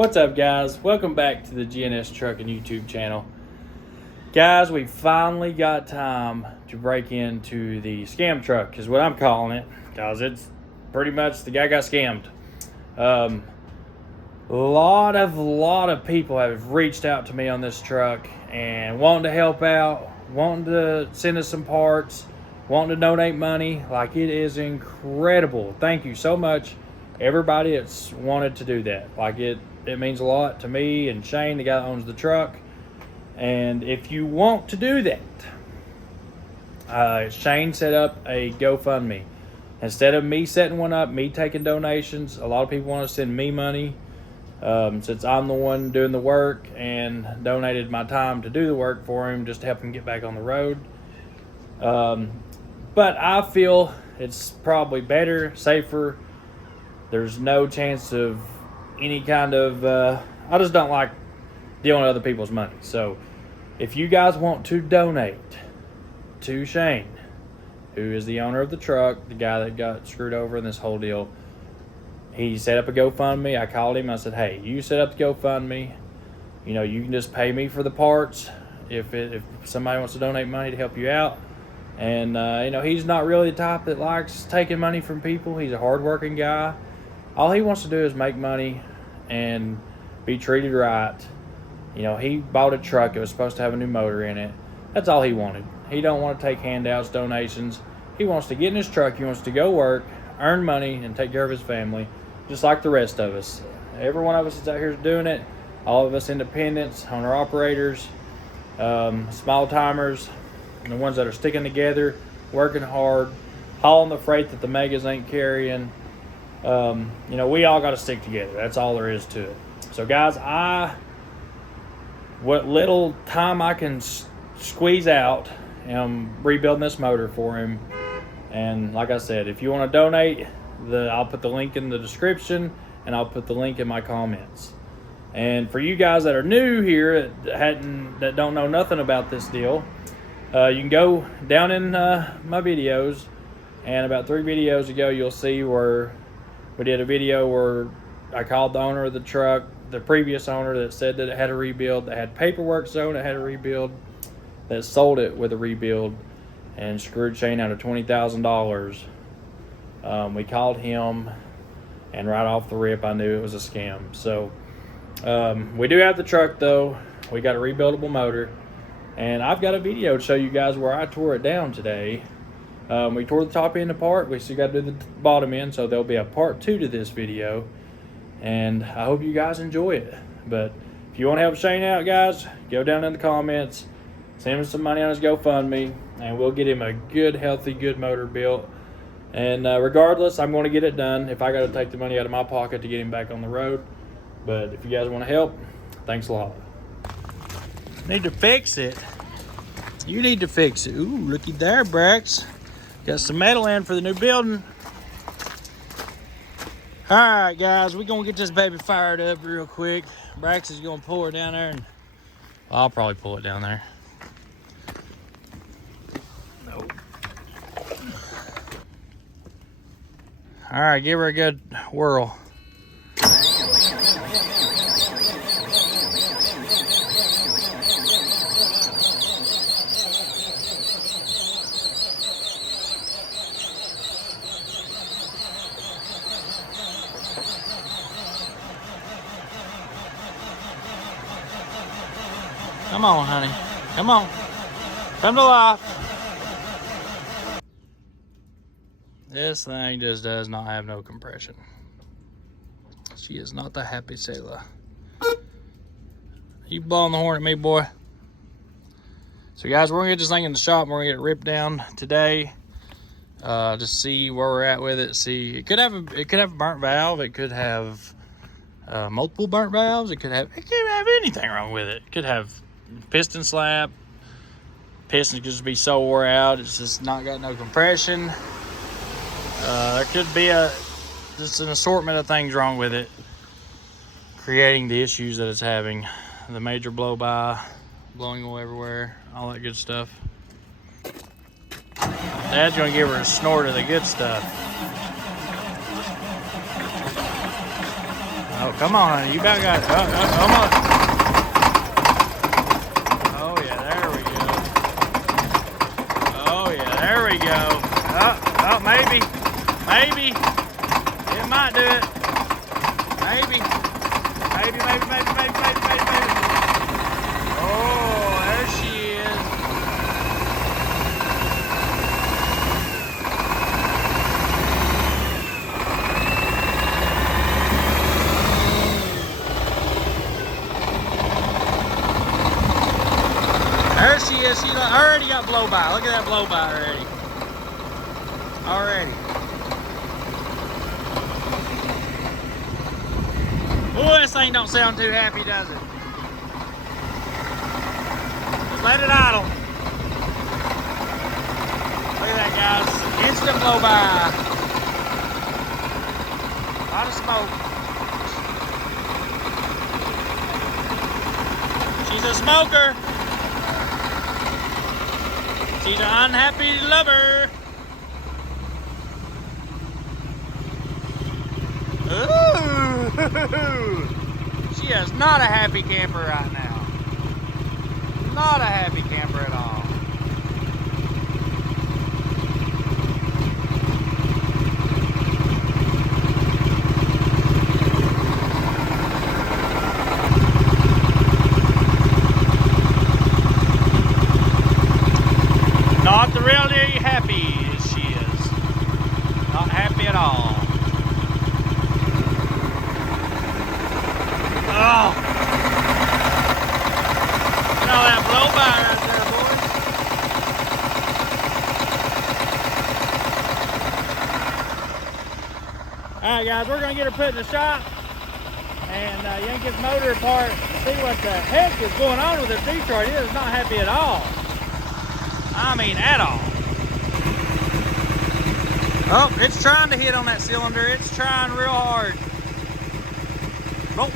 What's up, guys? Welcome back to the GNS Trucking YouTube channel. Guys, we finally got time to break into the scam truck, is what I'm calling it, because it's pretty much the guy got scammed. A lot of people have reached out to me on this truck and wanting to help out, wanting to send us some parts, wanting to donate money. Like, it is incredible. Thank you so much, everybody that's wanted to do that. Like, it means a lot to me and Shane, the guy that owns the truck. And if you want to do that, Shane set up a GoFundMe. Instead of me setting one up, me taking donations, a lot of people want to send me money. Since I'm the one doing the work and donated my time to do the work for him, just to help him get back on the road. But I feel it's probably better, safer. There's no chance of any kind of, I just don't like dealing with other people's money. So if you guys want to donate to Shane, who is the owner of the truck, the guy that got screwed over in this whole deal, he set up a GoFundMe. I called him. I said, hey, you set up the GoFundMe. You know, you can just pay me for the parts if somebody wants to donate money to help you out. And, you know, he's not really the type that likes taking money from people. He's a hardworking guy. All he wants to do is make money and be treated right. You know, he bought a truck. It was supposed to have a new motor in it. That's all he wanted. He don't want to take handouts, donations. He wants to get in his truck. He wants to go work, earn money, and take care of his family, just like the rest of us. Every one of us is out here doing it. All of us independents, owner-operators, small-timers, and the ones that are sticking together, working hard, hauling the freight that the megas ain't carrying. You know, we all got to stick together. That's all there is to it. So, guys, what little time I can squeeze out, I'm rebuilding this motor for him. And like I said, if you want to donate, I'll put the link in the description, and I'll put the link in my comments. And for you guys that are new here, that don't know nothing about this deal, you can go down in my videos, and about 3 videos ago, you'll see where we did a video where I called the owner of the truck, the previous owner that said that it had a rebuild, that had paperwork showing it had a rebuild, that sold it with a rebuild and screwed Shane out of $20,000. We called him, and right off the rip, I knew it was a scam. So we do have the truck, though. We got a rebuildable motor, and I've got a video to show you guys where I tore it down today. We tore the top end apart. We still got to do the bottom end, so there'll be a part 2 to this video. And I hope you guys enjoy it. But if you want to help Shane out, guys, go down in the comments, send him some money on his GoFundMe, and we'll get him a good, healthy, good motor built. And regardless, I'm going to get it done if I got to take the money out of my pocket to get him back on the road. But if you guys want to help, thanks a lot. Need to fix it. You need to fix it. Ooh, looky there, Brax. Got some metal in for the new building. All right, guys, we're going to get this baby fired up real quick. Brax is going to pull her down there, and well, I'll probably pull it down there. Nope. All right, give her a good whirl. Come on, honey. Come on. Come to life. This thing just does not have no compression. She is not the happy sailor. You blowing the horn at me, boy. So, guys, we're going to get this thing in the shop. We're going to get it ripped down today. Just see where we're at with it. See, it could have a burnt valve. It could have multiple burnt valves. It could have anything wrong with it. It could have piston slap. Piston could just be so wore out. It's just not got no compression. There could be just an assortment of things wrong with it, creating the issues that it's having. The major blow by, blowing oil everywhere, all that good stuff. Dad's gonna give her a snort of the good stuff. Oh Oh, come on, honey. You about got it. Come on. Oh, yeah, there we go. Oh, yeah, there we go. Maybe. Maybe. It might do it. Maybe. Maybe. Oh, there she is. There she is. She already got blow by. Look at that blow by already. Boy, this thing don't sound too happy, does it? Just let it idle. Look at that, guys. Instant blow by. A lot of smoke. She's a smoker. She's an unhappy lover. Ooh. She is not a happy camper right now. Not a happy camper at all. Not the really happy as she is. Not happy at all. Oh. You know that blow by right there, boys. Alright guys, we're going to get her put in the shop and yank his motor apart and see what the heck is going on with this Detroit. It is not happy at all. I mean, at all. Oh, it's trying to hit on that cylinder. It's trying real hard. Roll.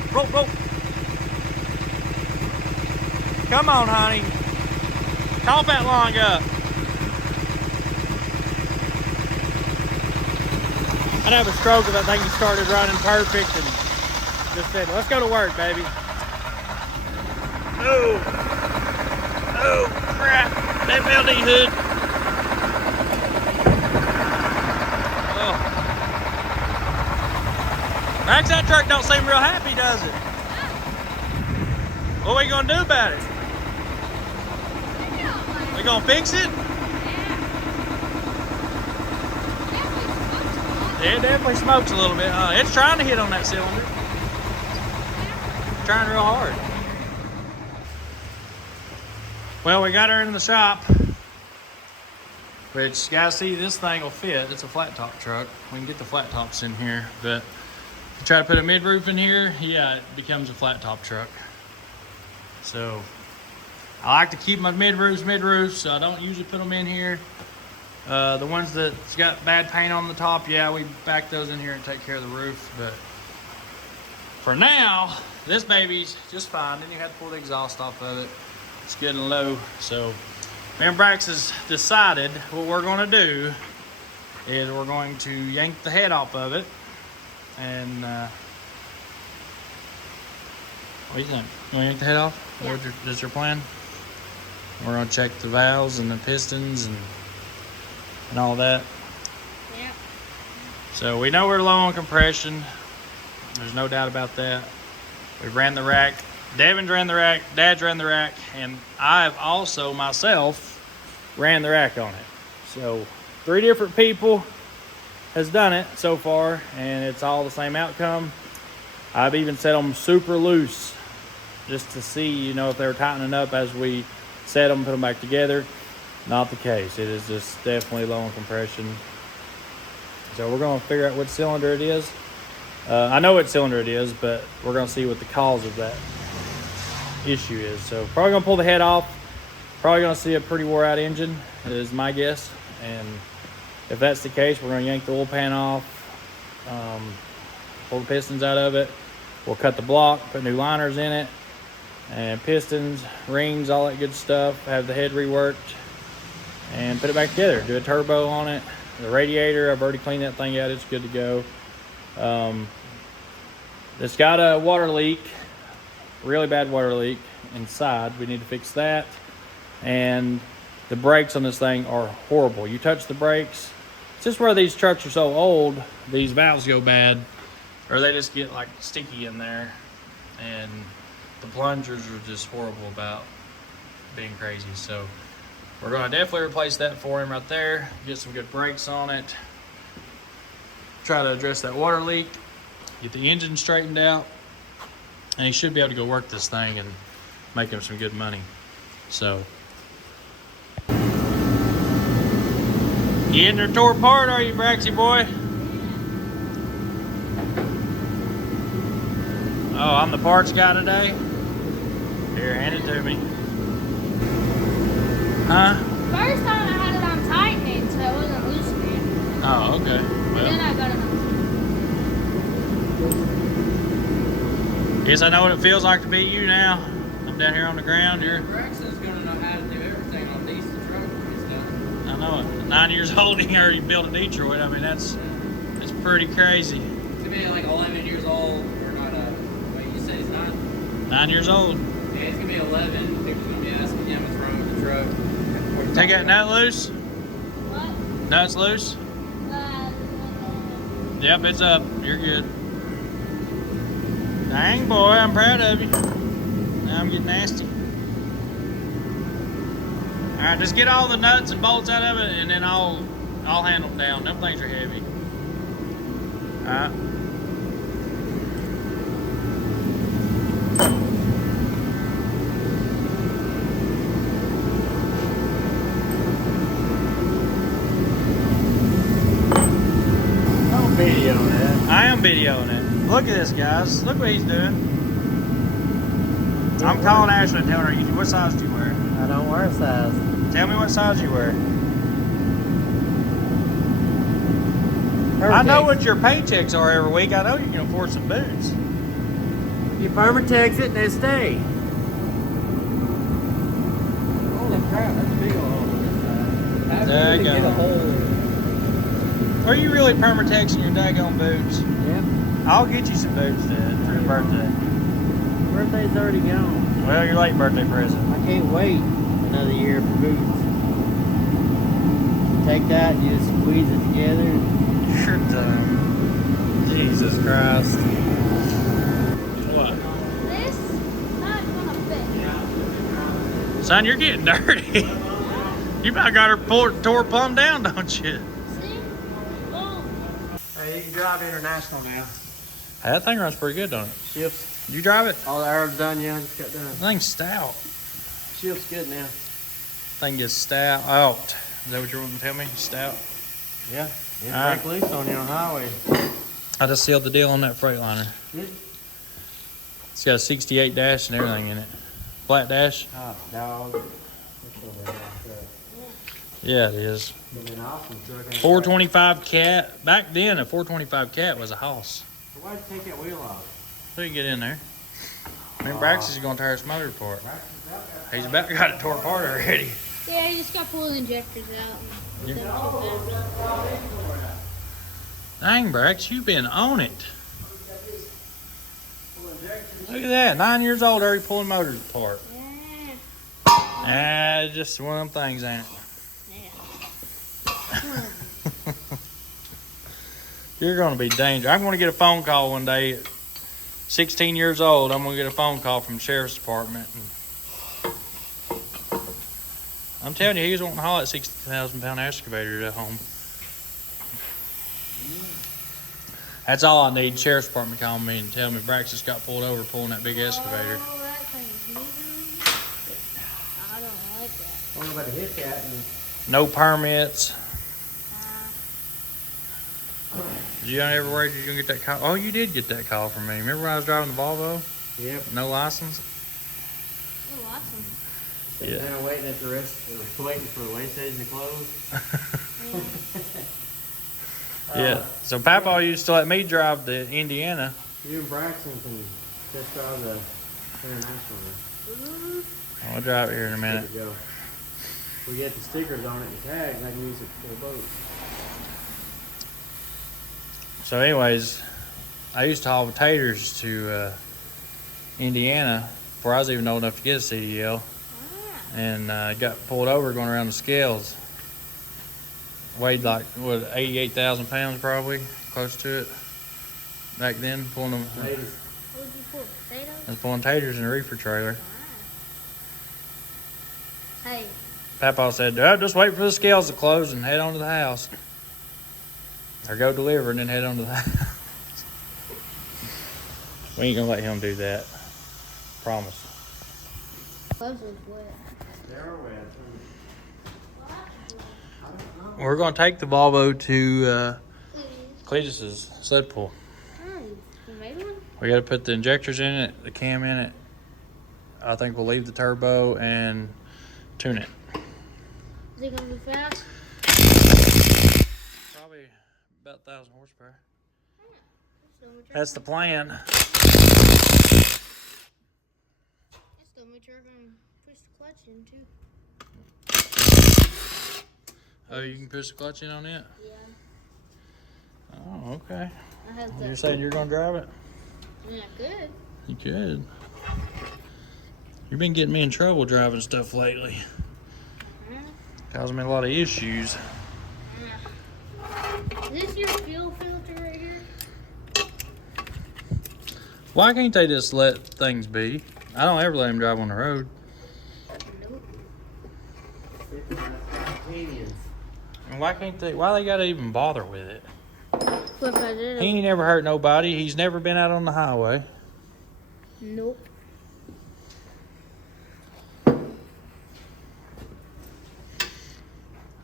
Come on, honey. Cough that lung up. I'd have a stroke if that thing started running perfect and just said, let's go to work, baby. Oh, crap. That LD hood. Oh. Max, that truck don't seem real happy, does it? What are we gonna do about it? We gonna fix it? Yeah, it definitely smokes a little bit. It's trying to hit on that cylinder. Trying real hard. Well, we got her in the shop, which, guys, see, this thing will fit. It's a flat top truck. We can get the flat tops in here, but if you try to put a mid roof in here, yeah, it becomes a flat top truck. So I like to keep my mid roofs, so I don't usually put them in here. The ones that's got bad paint on the top, yeah, we back those in here and take care of the roof. But for now, this baby's just fine. Then you have to pull the exhaust off of it. It's good and low. So me and Brax has decided what we're going to do is we're going to yank the head off of it. And what do you think? You want to yank the head off? Yeah. That's your plan? We're going to check the valves and the pistons and all that. Yeah. So we know we're low on compression. There's no doubt about that. We've ran the rack. Devin's ran the rack, Dad's ran the rack, and I've also myself ran the rack on it. So 3 different people has done it so far, and it's all the same outcome. I've even set them super loose just to see, you know, if they were tightening up as we set them, put them back together. Not the case. It is just definitely low on compression. So we're going to figure out what cylinder it is. I know what cylinder it is, but we're going to see what the cause of that issue is. So probably going to pull the head off. Probably going to see a pretty wore out engine is my guess. And if that's the case, we're going to yank the oil pan off, pull the pistons out of it. We'll cut the block, put new liners in it, and pistons, rings, all that good stuff. Have the head reworked and put it back together. Do a turbo on it. The radiator, I've already cleaned that thing out. It's good to go. It's got a water leak, really bad water leak inside. We need to fix that. And the brakes on this thing are horrible. You touch the brakes, it's just where these trucks are so old, these valves go bad, or they just get like sticky in there. And the plungers are just horrible about being crazy. So we're gonna definitely replace that for him right there, get some good brakes on it, try to address that water leak, get the engine straightened out, and he should be able to go work this thing and make him some good money. So, you getting her tore apart, are you, Braxy boy? Oh, I'm the parts guy today? Here, hand it to me. Huh? First time I had it on tightening, so it wasn't loosening. Oh, okay. Well, Then I got it on. Guess I know what it feels like to be you now. I'm down here on the ground. Braxton's gonna know how to do everything on diesel truck when he's done. I know it. 9 years old, he already built a Detroit. I mean, that's pretty crazy. He's gonna be like 11 years old, or not. Wait, you said he's not? 9 years old. Yeah, he's gonna be 11. People's gonna be asking him what's wrong with the truck. Take that nut loose. What? Nut's loose. Yep, it's up. You're good. Dang, boy, I'm proud of you. Now I'm getting nasty. All right, just get all the nuts and bolts out of it, and then I'll handle them down. Them things are heavy. All right. Don't video that. I am videoing it. Look at this, guys. Look what he's doing. I'm calling Ashley and telling her, what size do you wear? I don't wear a size. Tell me what size you wear. I know what your paychecks are every week. I know you can afford some boots. You Permatex it and they stay. Holy crap, that's a big old hole on this side. How There do you you get go. a hole? Are you really permatexing your daggone boots? Yeah. I'll get you some boots then for your birthday. Birthday's already gone. Well, your late birthday present. I can't wait another year for boots. Take that, you just squeeze it together. Sure dumb. Jesus Christ. What? This not gonna fit. Son, you're getting dirty. You about got her tore plumb down, don't you? See? Boom. Hey, you can drive international now. Hey, that thing runs pretty good, don't it? Shifts. You drive it? All the arrows done, yeah, just got done. That thing's stout. Shifts good now. Thing gets stout out. Is that what you're wanting to tell me? Stout? Yeah. It All right. break loose on you on the highway. I just sealed the deal on that Freightliner. Good. It's got a 68 dash and everything in it. Flat dash? Hot dog. Yeah, it is. Been an awesome truck. 425 cat. Back then, a 425 cat was a house. So why'd you take that wheel off? So you can get in there. I mean, Braxton's going to tear his motor apart. He's about got it tore apart already. Yeah, you just got to pull the injectors out. And then put that. Dang, Brax, you've been on it. Look at that. 9 years old, already pulling motors apart. Yeah. Ah, just one of them things, ain't it? Yeah. You're going to be dangerous. I'm going to get a phone call one day at 16 years old. I'm going to get a phone call from the sheriff's department. And I'm telling you, he was wanting to haul that 60,000-pound excavator to home. That's all I need. Sheriff's department calling me and tell me Braxton got pulled over pulling that big excavator. Oh, that thing's moving. I don't like that. I don't know about to hit that. And No permits. Did you ever worry you were going to get that call? Oh, you did get that call from me. Remember when I was driving the Volvo? yep. No license? Oh, awesome. Sitting there waiting at the rest, waiting for the way station to close. Yeah. Yeah. So Papa used to let me drive to Indiana. You and Braxton can test drive the international now. I'll drive it here in a There minute. we go. We get the stickers on it and tags, I can use it for both. So anyways, I used to haul potatoes to Indiana before I was even old enough to get a CDL. And got pulled over going around the scales. Weighed like, what, 88,000 pounds probably, close to it. Back then, pulling them. What did you pull? Potatoes? I was pulling taters in a reefer trailer. Hey, Papa said, just wait for the scales to close and head on to the house. Or go deliver and then head on to the house. We ain't gonna let him do that. Promise. clothes was wet. They're wet. We're gonna take the Volvo to Cletus's sled pull. Oh, you made one? We gotta put the injectors in it, the cam in it. I think we'll leave the turbo and tune it. Is it gonna be fast? Probably about 1,000 horsepower. So much That's the plan. That's so much you're gonna push the clutch into. Oh, you can push the clutch in on it? Yeah. Oh, okay. I have You're the. saying you're gonna drive it? Yeah, good. You could. You've been getting me in trouble driving stuff lately. Causing me a lot of issues. Is this your fuel filter right here? Why can't they just let things be? I don't ever let them drive on the road. Nope. Opinions. And why can't they? Why they gotta even bother with it? What if I did He it? ain't never hurt nobody. He's never been out on the highway. Nope.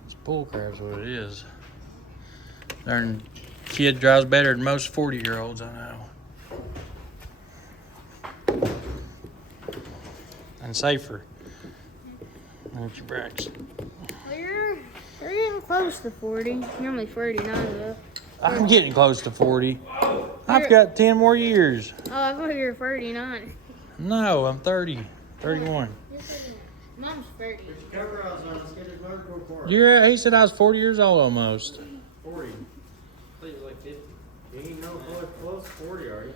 It's bullcrap's what it is. Darn kid drives better than most 40-year-olds I know. And safer. Thank you, Braxton. Well, you're getting close to 40. You're only 39 though. I'm getting close to 40. I've got 10 more years. Oh, I thought you were 39. No, I'm 30. 31. Mom's 30. Put your coveralls on. Let's get his motor go for it. He said I was 40 years old almost. 40. I think it was like 50. You ain't no close to 40, are you?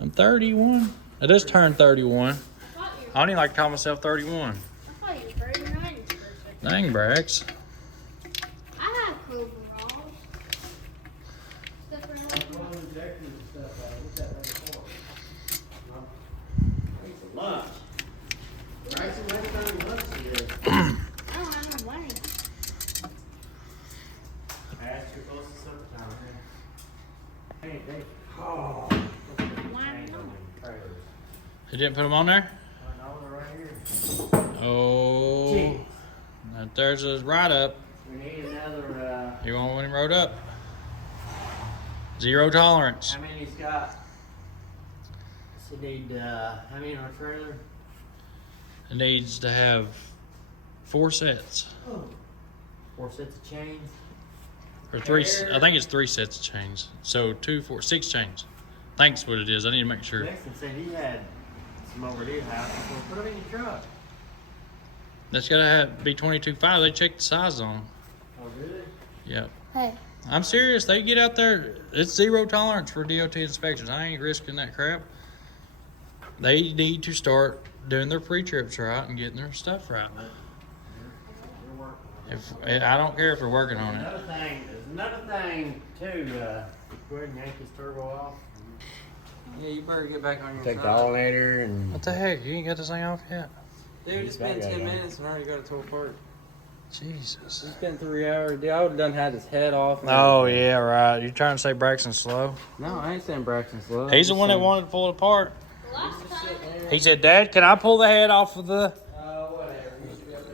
I'm 31. I just turned 31. I thought you I don't even like to call myself 31. were 39 for a second. Dang, Brax. I have overalls. Stuff around. Well, injectors and stuff. What's that thing for? It's a lunch. Bryson, next time lunch is. I don't have no money. Ask your closest supper time, man. Hey, hey. Oh. Why not? You didn't put them on there? No, they're right here. Oh. Gee. Now there's a ride up. We need another, You want one rode up? Zero tolerance. how many's got? So need, how many in our trailer? It needs to have 4 sets. 4 sets of chains. Or 3, I think it's 3 sets of chains. So 2, 4, 6 chains. I think that's what it is. I need to make sure. Braxton said he had some over at his house. So put them in your truck. That's gotta be 22.5. They check the size on them. Oh, really? Yep. Hey, I'm serious. They get out there. It's zero tolerance for DOT inspections. I ain't risking that crap. They need to start doing their pre-trips right and getting their stuff right. You're working on it. If I don't care if they're working on it. There's another thing too. Go ahead and yank this turbo off. Yeah, you better get back on your Take the side. alternator and. What the heck? You ain't got this thing off yet? Dude, it's been 10 minutes and I already got it tore apart. Jesus. It's been 3 hours. Dude, I would have done had his head off. and Oh everything. yeah, right. You trying to say Braxton's slow? No, I ain't saying Braxton's slow. He's the one that wanted to pull it apart. last time. He said, "Dad, can I pull the head off of Whatever.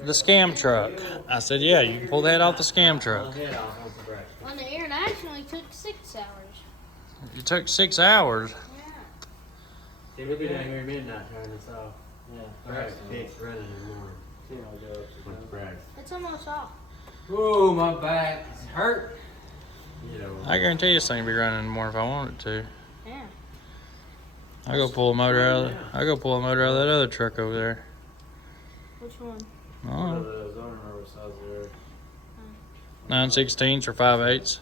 the scam truck?" I said, "Yeah, you can pull the head off the scam truck." Head off on the Braxton. On the international, it took 6 hours. It took 6 hours. Yeah. See, we'll be down here at midnight turning this off. Yeah, Braxton fix running in the morning. With the Braxton. It's almost off. Whoa, my back is hurt. You know. I guarantee this thing will be running more if I want it to. Yeah. I'll go pull the motor out of I'll go pull the motor out of that other truck over there. Which one? Oh, Those on rubber sides there. 9/16s or 5/8.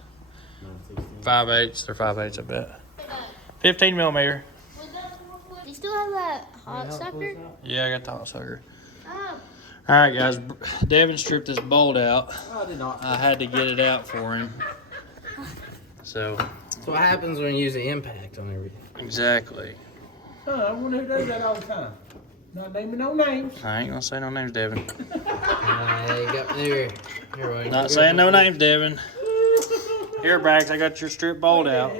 5/8. They're 5/8, I bet. 15 millimeter. You still have that hot sucker? Yeah, I got the hot sucker. Oh. All right, guys. Devin stripped this bolt out. I did not. I had to get it out for him. So. That's what happens when you use the impact on everything. Exactly. I wonder who does that all the time. Not naming no names. I ain't gonna say no names, Devin. You got here. Not saying no names, Devin. Here, Brax, I got your strip bolt out.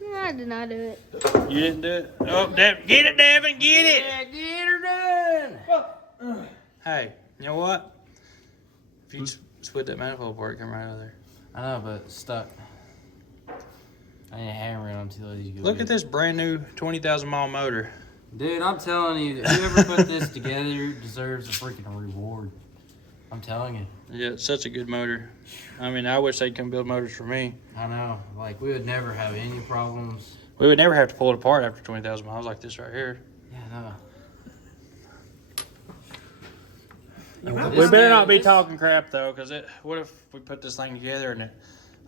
No, I did not do it. You didn't do it? Oh, Devin, get it, Devin, get it! Yeah, get her done. Hey, you know what? If you split that manifold apart, come right out of there. I know, but it's stuck. I ain't hammering until these go. Look at this brand new 20,000 mile motor. Dude, I'm telling you, whoever put this together deserves a freaking reward. I'm telling you. Yeah, it's such a good motor. I mean, I wish they'd come build motors for me. I know. Like, we would never have any problems. We would never have to pull it apart after 20,000 miles like this right here. Yeah, You We better not be talking crap though, because what if we put this thing together and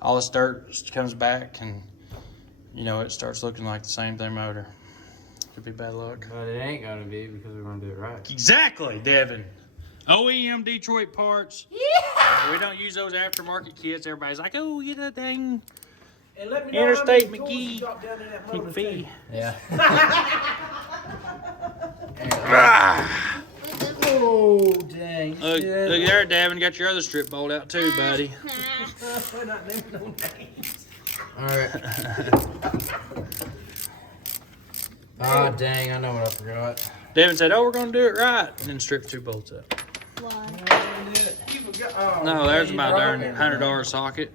all this dirt comes back and it starts looking like the same thing motor? Could be bad luck. But it ain't gonna be because we're gonna do it right. Exactly, Devin. OEM Detroit parts. Yeah. We don't use those aftermarket kits. Everybody's like, oh, get that thing. And let me know Interstate how many tools McGee. you got down in that motor, McPhee. too. Yeah. Oh, dang. Look there, Devin. Got your other strip bolt out too, buddy. We're not naming no names. Alright. Ah, dang, I know what I forgot. Devin said, oh, we're going to do it right. And then strip 2 bolts up. Why? No, there's my darn $100 socket.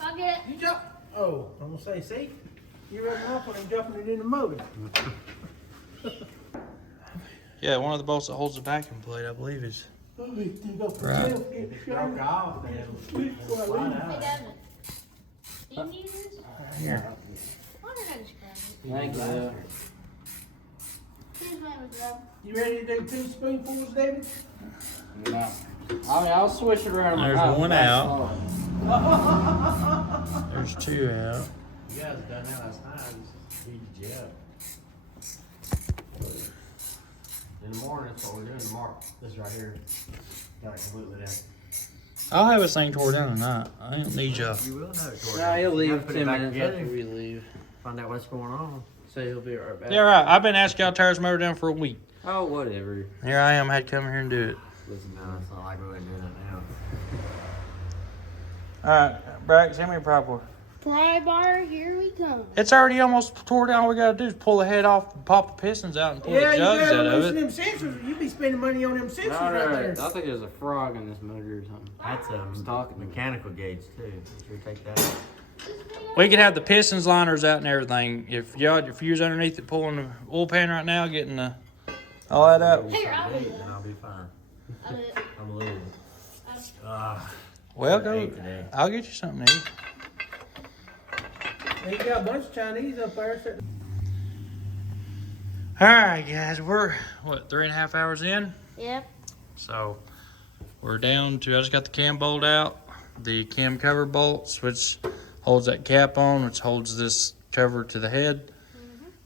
I'll get it. You jump. Oh, I'm going to say, see? You're running off when I'm jumping it in the motor. Yeah, one of the bolts that holds the vacuum plate, I believe, is. Right. Hey, Devin. Do you need this? Here. Why did I just grab it? Thank you. Here's my other grab. You ready to do 2 spoonfuls, David? No. I mean, I'll switch it around. There's my mouth. one That's out. fine. There's 2 out. You guys done that last night. I just beat you up. In the morning, that's what we're doing tomorrow. This right here. Got it completely down. I'll have this thing tore down tonight. I don't need y'all. You will have it tore Nah, down. he'll You gotta leave put 10 it back minutes together. after we leave. Find out what's going on. So he'll be right back. Yeah, right. I've been asking y'all to tear this motor down for a week. Oh, whatever. Here I am. I had to come here and do it. Listen, no, it's not like we're doing it now. All right, Brax, hand me a prop board. Pry bar, here we come. It's already almost tore down. All we got to do is pull the head off, pop the pistons out, and pull Yeah, the you jugs gotta out of loosen it. them sensors. You be spending money on them sensors right there. I think there's a frog in this motor or something. That's a mechanical gauge too. Sure, take that out. We could have the pistons, liners out, and everything. If you was underneath it, pulling the oil pan right now, getting all that out. Here, I'll do Then it. I'll be fine. I'll do it. I'm a little. Well, I go. ate today. I'll get you something to eat. You got a bunch of Chinese up there sitting. All right, guys, we're 3.5 hours in. Yep. So we're down to, I just got the cam bolt out, the cam cover bolts, which holds that cap on, which holds this cover to the head.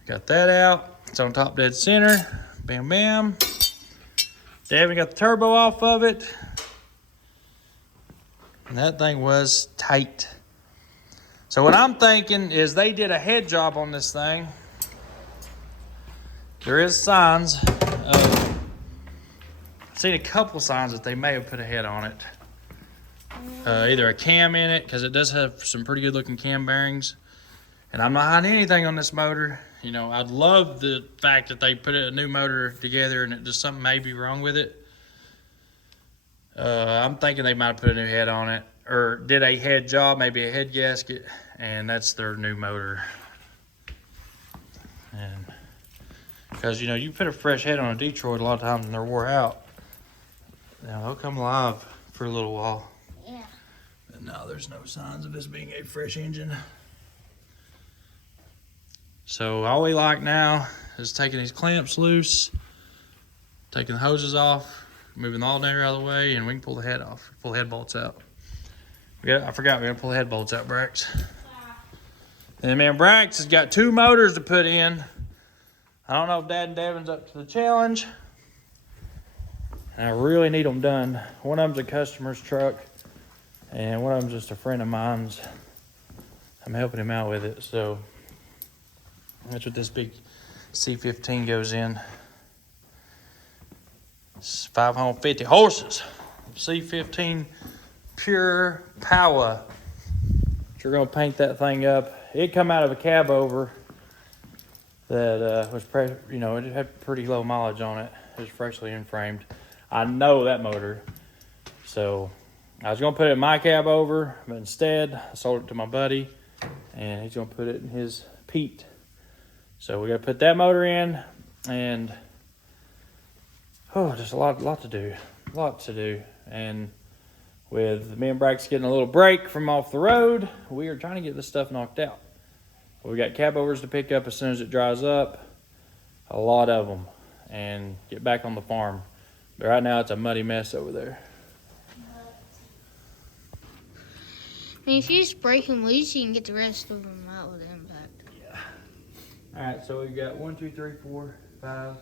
Got that out. It's on top dead center. Bam, bam. Devin got the turbo off of it. And that thing was tight. So what I'm thinking is they did a head job on this thing. There is signs of, I've seen a couple signs that they may have put a head on it. Either a cam in it, because it does have some pretty good looking cam bearings. And I'm not hiding anything on this motor. You know, I'd love the fact that they put a new motor together and it just something may be wrong with it. I'm thinking they might have put a new head on it, or did a head job, maybe a head gasket, and that's their new motor. And because, you know, you put a fresh head on a Detroit a lot of times and they're wore out. Now they'll come alive for a little while. Yeah. But no, there's no signs of this being a fresh engine. So all we like now is taking these clamps loose, taking the hoses off, moving the alternator out of the way, and we can pull the head off, pull the head bolts out. I forgot we gotta pull the head bolts out, Brax. And man, Brax has got 2 motors to put in. I don't know if Dad and Devin's up to the challenge. And I really need them done. One of them's a customer's truck, and one of them's just a friend of mine's. I'm helping him out with it, so that's what this big C15 goes in. It's 550 horses. C15 pure power. So we're gonna paint that thing up. It come out of a cab over that was, it had pretty low mileage on it. It was freshly in-framed. I know that motor. So I was gonna put it in my cab over, but instead I sold it to my buddy, and he's gonna put it in his Pete. So we gotta put that motor in, and just a lot to do. And with me and Brax getting a little break from off the road, we are trying to get this stuff knocked out. We got cab overs to pick up as soon as it dries up, a lot of them, and get back on the farm. But right now it's a muddy mess over there. I mean, if you just break them loose, you can get the rest of them out with impact. Yeah. All right, so we've got 1, 2, 3, 4, 5,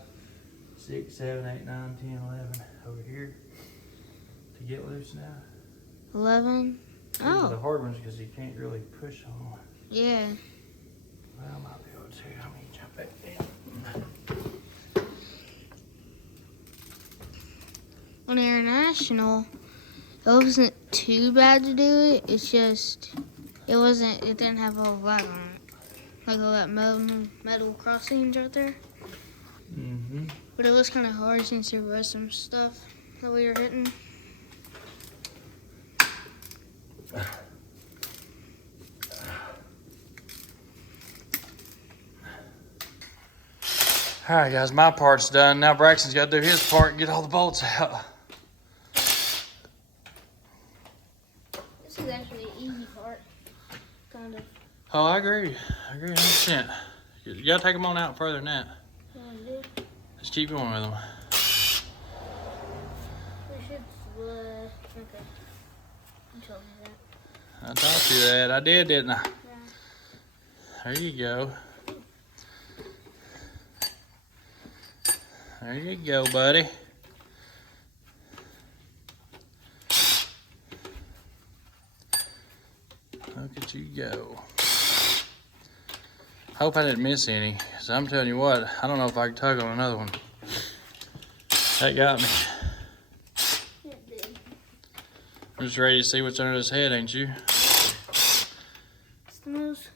6, 7, 8, 9, 10, 11 over here to get loose now. 11. These are the Oh, hard ones because you can't really push on them. yeah. Well, I might be able to. Let me jump back down. On International, it wasn't too bad to do it. It's just, it didn't have all that on it. Like all that metal crossings right there. Mm-hmm. But it was kind of hard since there was some stuff that we were hitting. All right, guys, my part's done. Now Braxton's got to do his part and get all the bolts out. This is actually the easy part, kind of. Oh, I agree. 100%. You got to take them on out further than that. Just keep going with them. We should, okay. You told me that. I taught you that. I did, didn't I? Yeah. There you go. There you go, buddy. Look at you go. Hope I didn't miss any, because I'm telling you what, I don't know if I can tug on another one. That got me. It did. I'm just ready to see what's under this head, ain't you? It's the most.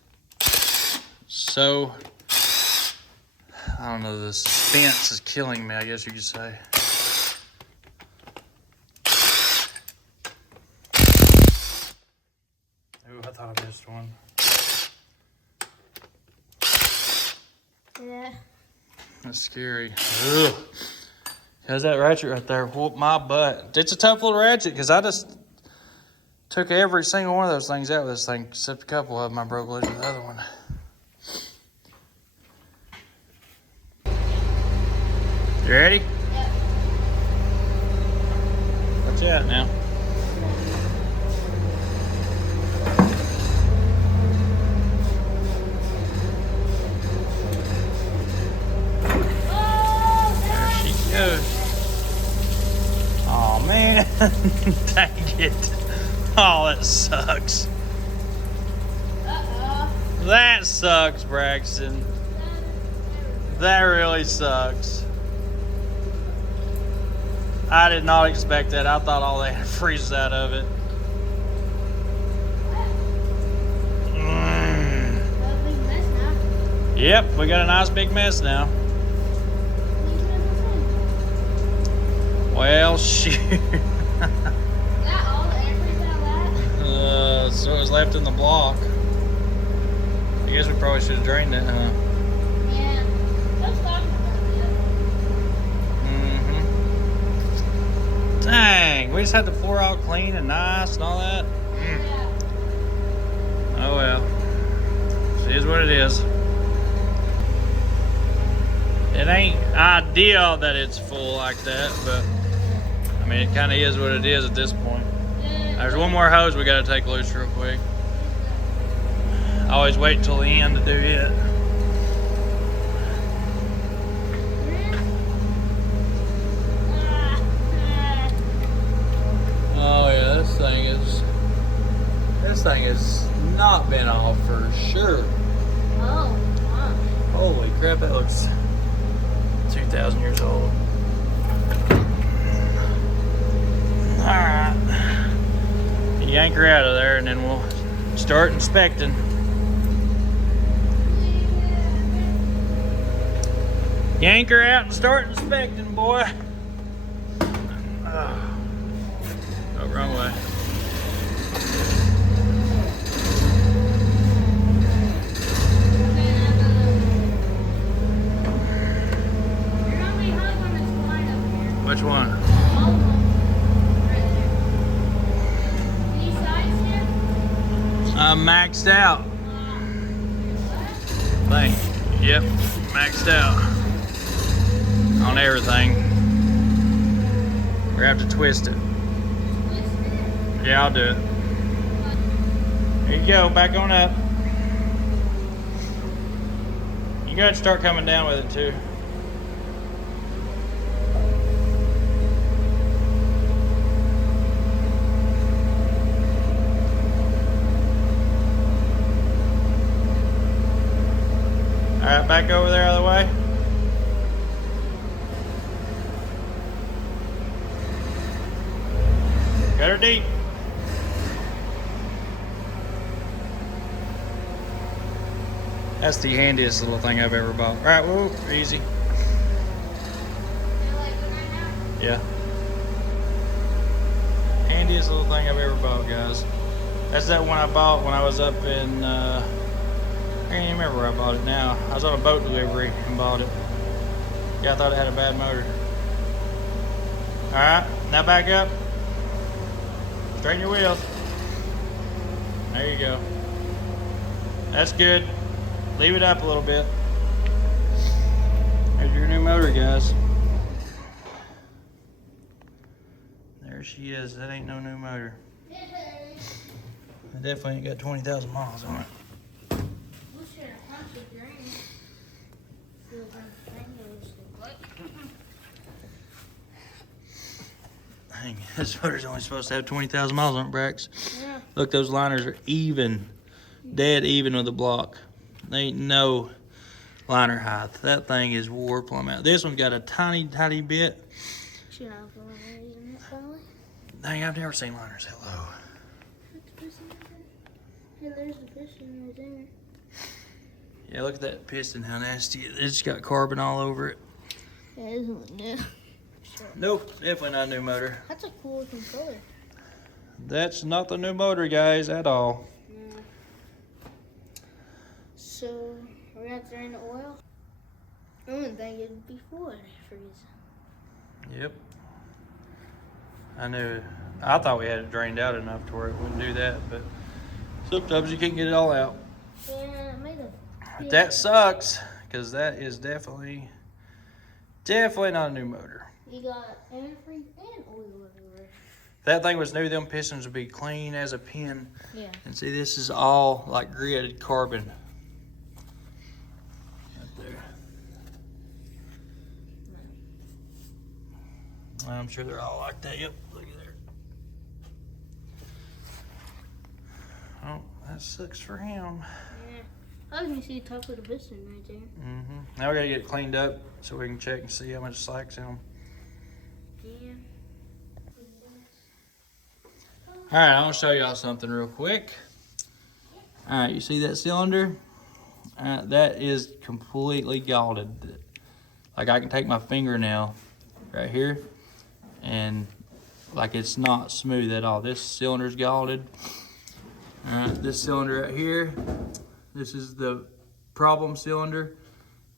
So, I don't know, the suspense is killing me, I guess you could say. Ooh, I thought I missed one. Yeah. That's scary. Ugh. How's that ratchet right there? Whoop my butt. It's a tough little ratchet because I just took every single one of those things out with this thing, except a couple of them I broke loose with the other one. You ready? Yep. Watch out now. There she goes. Oh man, dang it. Oh, that sucks. That sucks, Braxton. That really sucks. I did not expect that. I thought all they had freezes out of it. Yep, we got a nice big mess now. Well, shoot. So it was left in the block. I guess we probably should have drained it, huh? Yeah. Let's talk about Mm-hmm. Dang, we just had the floor all clean and nice and all that. Yeah. Oh well. It is what it is. It ain't ideal that it's full like that, but I mean, it kind of is what it is at this point. There's one more hose we got to take loose real quick. I always wait till the end to do it. Oh yeah, this thing has not been off for sure. Oh, wow. Holy crap, that looks 2,000 years old. Alright. Yank her out of there and then we'll start inspecting. Yank her out and start inspecting, boy. Oh, wrong way. You're gonna be hung on this line up here. Which one? All of them. Right there. These sides here? I'm maxed out. Thing. Yep, maxed out. On everything. We're gonna have to twist it. Yeah, I'll do it. There you go, back on up. You gotta start coming down with it too. Alright, back over there out of the way. Got her deep. That's the handiest little thing I've ever bought. Alright, whoa, easy. Yeah. Handiest little thing I've ever bought, guys. That's that one I bought when I was up in, I can't even remember where I bought it now. I was on a boat delivery and bought it. Yeah, I thought it had a bad motor. Alright, now back up. Straighten your wheels. There you go. That's good. Leave it up a little bit. There's your new motor, guys. There she is. That ain't no new motor. It definitely ain't got 20,000 miles on it. Dang, this motor's only supposed to have 20,000 miles on it, Brax. Yeah. Look, those liners are even. Dead even with the block. There ain't no liner height. That thing is wore plumb out. This one's got a tiny bit. Should I put on it finally? Dang, I've never seen liners that low. Hey, there's the piston right there. Yeah, look at that piston, how nasty it is. It's got carbon all over it. Yeah, it doesn't look new. Nope, definitely not a new motor. That's a cool looking color. That's not the new motor, guys, at all. Yeah. So, are we going to drain the oil? I wouldn't think it'd be full of freeze. Yep. I thought we had it drained out enough to where it wouldn't do that, but sometimes you can't get it all out. Yeah, it made a... But that sucks, because that is definitely not a new motor. You got antifreeze and oil everywhere. If that thing was new, them pistons would be clean as a pin. Yeah. And see, this is all like gritted carbon. Right there. I'm sure they're all like that. Yep, look at there. Oh, that sucks for him. Yeah. I can see the top of the piston right there. Now we gotta get it cleaned up so we can check and see how much slack's in them. Yeah. All right, I want to show y'all something real quick. All right, you see that cylinder? That is completely galded. Like I can take my fingernail right here and like it's not smooth at all. This cylinder's galded. All right, this cylinder right here, this is the problem cylinder.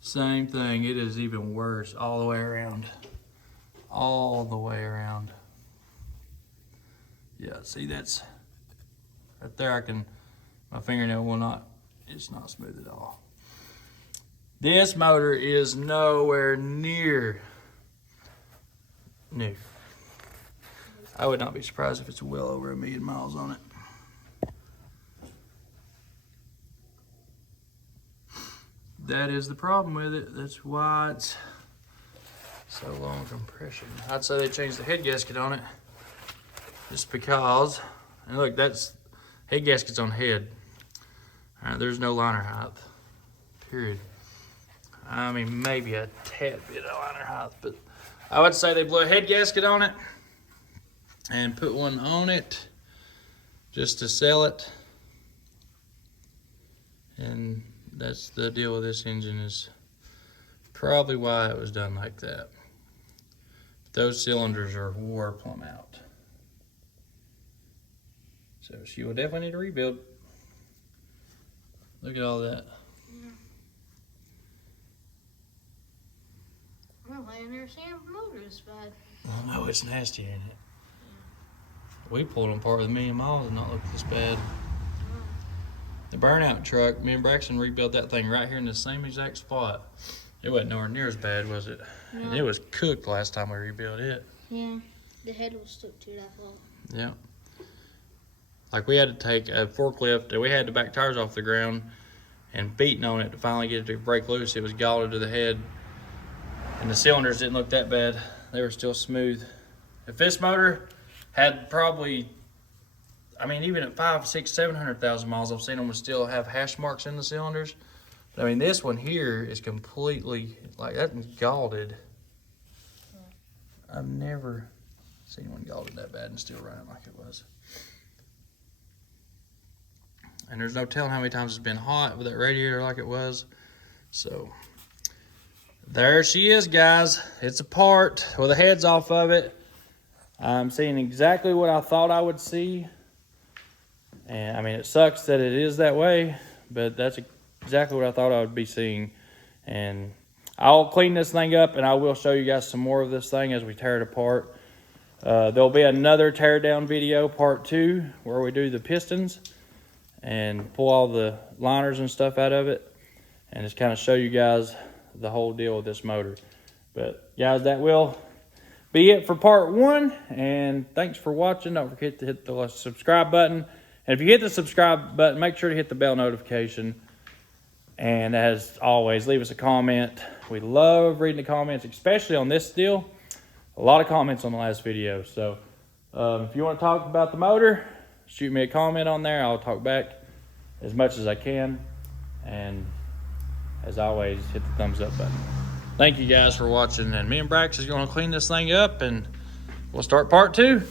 Same thing, it is even worse all the way around. All the way around. Yeah, see that's right there. My fingernail will not, it's not smooth at all. This motor is nowhere near new. I would not be surprised if it's well over 1,000,000 miles on it. that is the problem with it. That's why it's so low on compression. I'd say they changed the head gasket on it just because. And look, that's head gasket's on head. All right, there's no liner height, period. I mean, maybe a tad bit of liner height, but I would say they blew a head gasket on it and put one on it just to sell it. And that's the deal with this engine, is probably why it was done like that. Those cylinders are wore plumb out. So she will definitely need a rebuild. Look at all that. Well, I never seen a motor this bad. Oh no, it's nasty, ain't it? We pulled them apart with 1,000,000 miles and not look this bad. The burnout truck, me and Braxton rebuilt that thing right here in the same exact spot. It wasn't nowhere near as bad, was it? No. And it was cooked last time we rebuilt it. Yeah, the head was stuck to that fault. Yeah. Like we had to take a forklift, we had the back tires off the ground and beating on it to finally get it to break loose. It was galled to the head. And the cylinders didn't look that bad. They were still smooth. If this motor had probably, I mean, even at 500,000, 600,000, 700,000 miles, I've seen them would still have hash marks in the cylinders. But, I mean, this one here is completely, like, that one's galled. I've never seen one galled that bad and still running like it was. And there's no telling how many times it's been hot with that radiator like it was. So, there she is, guys. It's apart with the heads off of it. I'm seeing exactly what I thought I would see. And I mean, it sucks that it is that way, but that's exactly what I thought I would be seeing. And I'll clean this thing up and I will show you guys some more of this thing as we tear it apart. There'll be another tear down video, part 2, where we do the pistons and pull all the liners and stuff out of it and just kind of show you guys the whole deal with this motor. But guys, that will be it for part 1, and thanks for watching. Don't forget to hit the subscribe button, and if you hit the subscribe button, make sure to hit the bell notification, and as always, leave us a comment. We love reading the comments, especially on this deal. A lot of comments on the last video. So if you want to talk about the motor, shoot me a comment on there. I'll talk back as much as I can, and as always, hit the thumbs up button. Thank you guys for watching, and me and Brax is going to clean this thing up and we'll start part 2.